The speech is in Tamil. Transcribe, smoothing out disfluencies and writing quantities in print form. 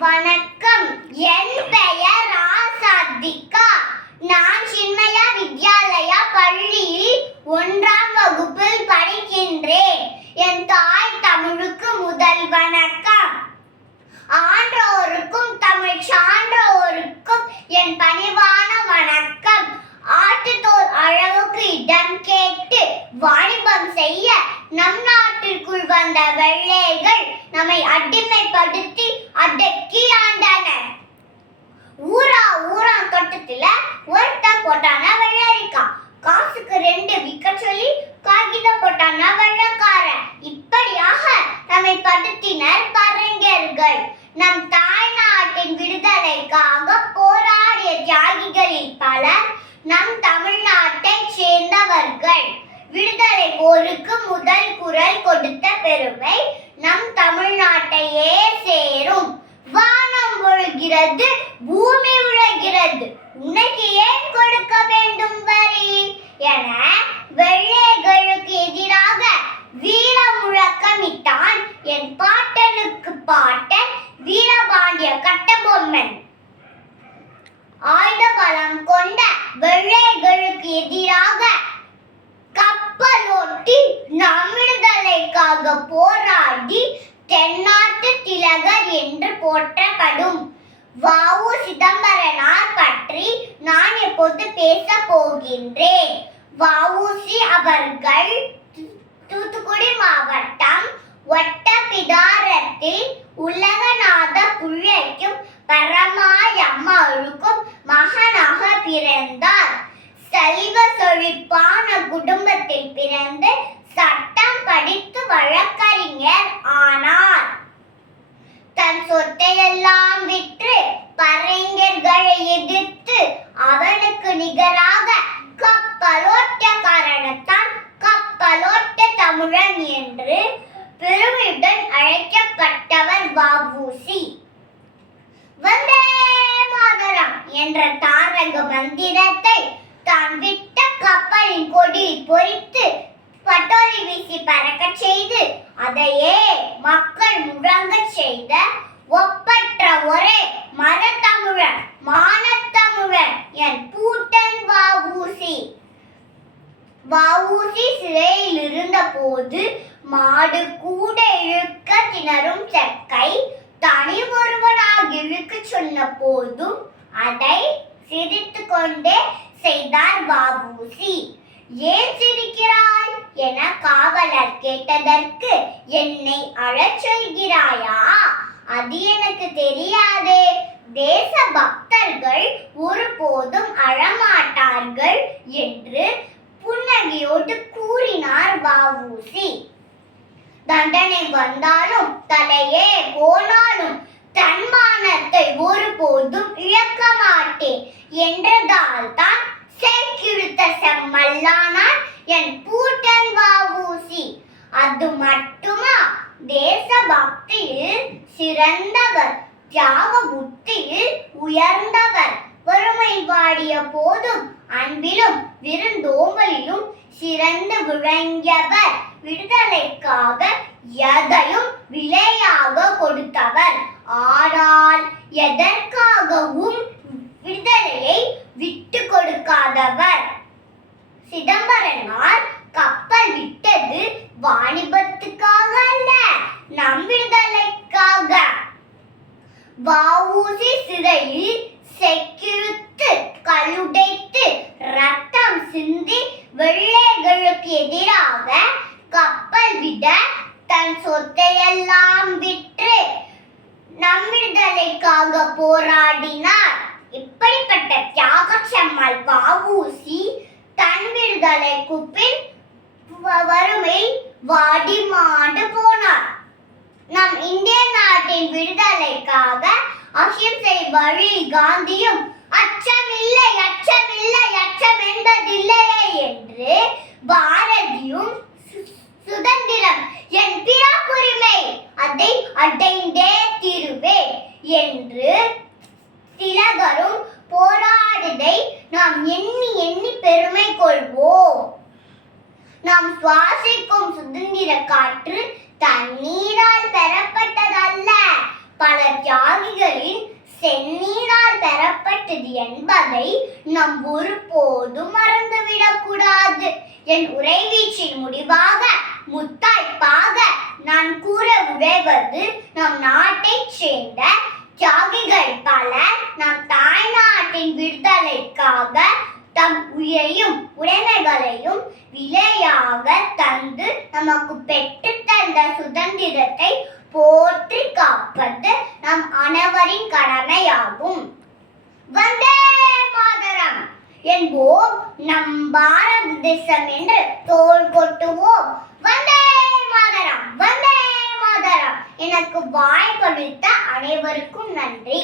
வணக்கம். என் பெயர் ராசாத்திகா. நான் சின்மயா வித்யாலயா பள்ளியில் 1ஆம் வகுப்பில் படிக்கின்றேன். என் தாய் தமிழுக்கு முதல் வணக்கம். ஆன்றோருக்கும் தமிழ் சான்றோருக்கும் என் பணிவான வணக்கம். ஆட்டுத்தோல் அளவுக்கு இடம் கேட்டு வாணிபம் செய்ய நம் நாட்டிற்குள் வந்த வெள்ளைகள் நம்மை அடிமைப்படுத்தி அடக்கி ஆண்டனர். ஊரா தோட்டத்துல ஒருத்தன் போட்டானா வெள்ளரிக்கா, காசுக்கு 2 விற்க சொல்லி காகிதம் போட்டானா வெள்ளக்காரன். இப்படியாக நம்மை படுத்தினர் பறைஞர்கள். நம் தாய் நாட்டின் விடுதலைக்காக போராடிய தியாகிகளில் பலர் நம் தமிழ்நாட்டை சேர்ந்தவர்கள். விடுதலை போருக்கு முதல் குரல் கொடுத்த பெருமை நம் தமிழ்நாட்டையே சேரும். வானம் பொழிகிறது, பூமி உழைகிறது, உனக்கு ஏன் கொடுக்க வேண்டும் வரி என வெள்ளைகளுக்கு எதிராக வீர முழக்கமிட்டான் என் பாட்டனுக்கு பாட்டன் வீரபாண்டிய கட்டபொம்மன். ஆயுத பலம் கொண்ட வெள்ளைகளுக்கு எதிராக கப்பலோட்டி நம் விடுதலைக்காக போராடி தென்னாட்டு திலகர் என்று போற்றப்படும் வ.உ. சிதம்பரனார் பற்றி நான் இப்போது பேச போகின்றேன். வ.உ.சி. அவர்கள் தூத்துக்குடி மாவட்டம் ஒட்டப்பிடாரத்தில் உலகநாத பிள்ளைக்கும் பரமாய் அம்மாளுக்கும் மகனாக பிறந்தார். செல்வ செழிப்பான குடும்பத்தில் பிறந்து சட்டம் படித்து வழக்கறிஞர் ஆனார். தன் சொத்தையெல்லாம் விற்று பறைஞர்களை எதிர்த்து அவனுக்கு நிகராக கப்பலோட்ட காரணத்தால் கப்பலோட்ட தமிழன் என்று பெருமையுடன் அழைக்கப்பட்டவர் வ.உ.சி. வந்தே மாதரம் என்ற தாரக மந்திரத்தை தான் விட்ட கப்பலின் கொடியில் பொறித்து பட்டோலி வீசி பறக்க செய்து அதையே மக்கள் முழங்க செய்த ஒப்பற்ற ஒரே மரத்தமிழன் மானத்தமிழன் என் பூட்டன் வ.உ.சி. வ.உ.சி. சிறையில் இருந்த போது மாடு கூட இழுக்க திணறும் செக்கை தனி ஒருவனாக இழுக்க சொன்ன போதும் அதை சிரித்து கொண்டே செய்தார் வ.உ.சி. ஏன் சிரிக்கிறாய் என காவலர் கேட்டதற்கு என்னை அழச் சொல்கிறாயா? அது எனக்கு தெரியாதே. தேச பக்தர்கள் ஒருபோதும் அழமாட்டார்கள் என்று புன்னகையோடு கூறினார் வ.உ.சி. தண்டனை வந்தாலும் தலையே போனாலும் தன்மானத்தை ஒருபோதும் இழக்க மாட்டேன் என்றதால் தான் சேக்கிழுத்த செம்மல்லானார் என் பூட்டன் வ.உ.சி. அது மட்டுமா, தேச பக்தியில் சிறந்தவர், தியாக புத்தியில் உயர்ந்தவர், வறுமை வாடிய போதும் அன்பிலும் விருந்தோம்பலிலும் சிறந்து விளங்கியவர், விடுதலைக்காக எதையும் விலையாக கொடுத்தவர். ஆனால் எதற்காகவும் விடுதலையை விட்டு கொடுக்காதவர். சிதம்பரனார் கப்பல் விட்டது வாணிபத்துக்காக அல்ல, நம் விடுதலைக்காக. வ.உ.சி. சிறையில் செக்கிழுத்து கல்லுடைத்து ரத்தம் சிந்தி வெள்ளைகளுக்கு எதிராக கப்பல் விட தன் சொத்தையெல்லாம் விற்று நம் விடுதலைக்காக போராடினார். இப்படிப்பட்ட தியாக செம்மல் வ.உ.சி. தன் விடுதலைக்கு பின் வறுமை வாடி மாண்டு போனார். நம் இந்திய நாட்டின் விடுதலைக்காக அஹிம்சை வழி காந்தியும் அச்சமில்லை அச்சமில்லை அச்சம் என்பதில்லையே என்று பாரதியும் சுதந்திரம் என் பிறப்புரிமை, அதை அடைந்தே தீருவேன் என்று திலகரும் போராடுதை நாம் எண்ணி எண்ணி பெருமை கொள்வோம். நாம் சுவாசிக்கும் சுதந்திர காற்று தண்ணீரால் பெறப்பட்டதல்ல, பல தியாகிகள் என்பதை நாம் ஒருபோதும் மறந்துவிடக்கூடாது. என் உரைவீச்சின் முடிவாக முத்தாய்ப்பாக நான் கூற விழைவது, நம் நாட்டைச் சேர்ந்த தியாகிகள் பலர் நம் தாய்நாட்டின் விடுதலைக்காக தம் உயிரையும் உடைமைகளையும் விலையாக தந்து நமக்கு பெற்று தந்த சுதந்திரத்தை போற்றி காப்பது நம் அனைவரின் கடமையாகும். வந்தே மாதரம் என்போம், நம் பாரத தேசம் என்று தோள் கொட்டுவோம். வந்தே மாதரம், வந்தே மாதரம். எனக்கு வாய்ப்பளித்த அனைவருக்கும் நன்றி.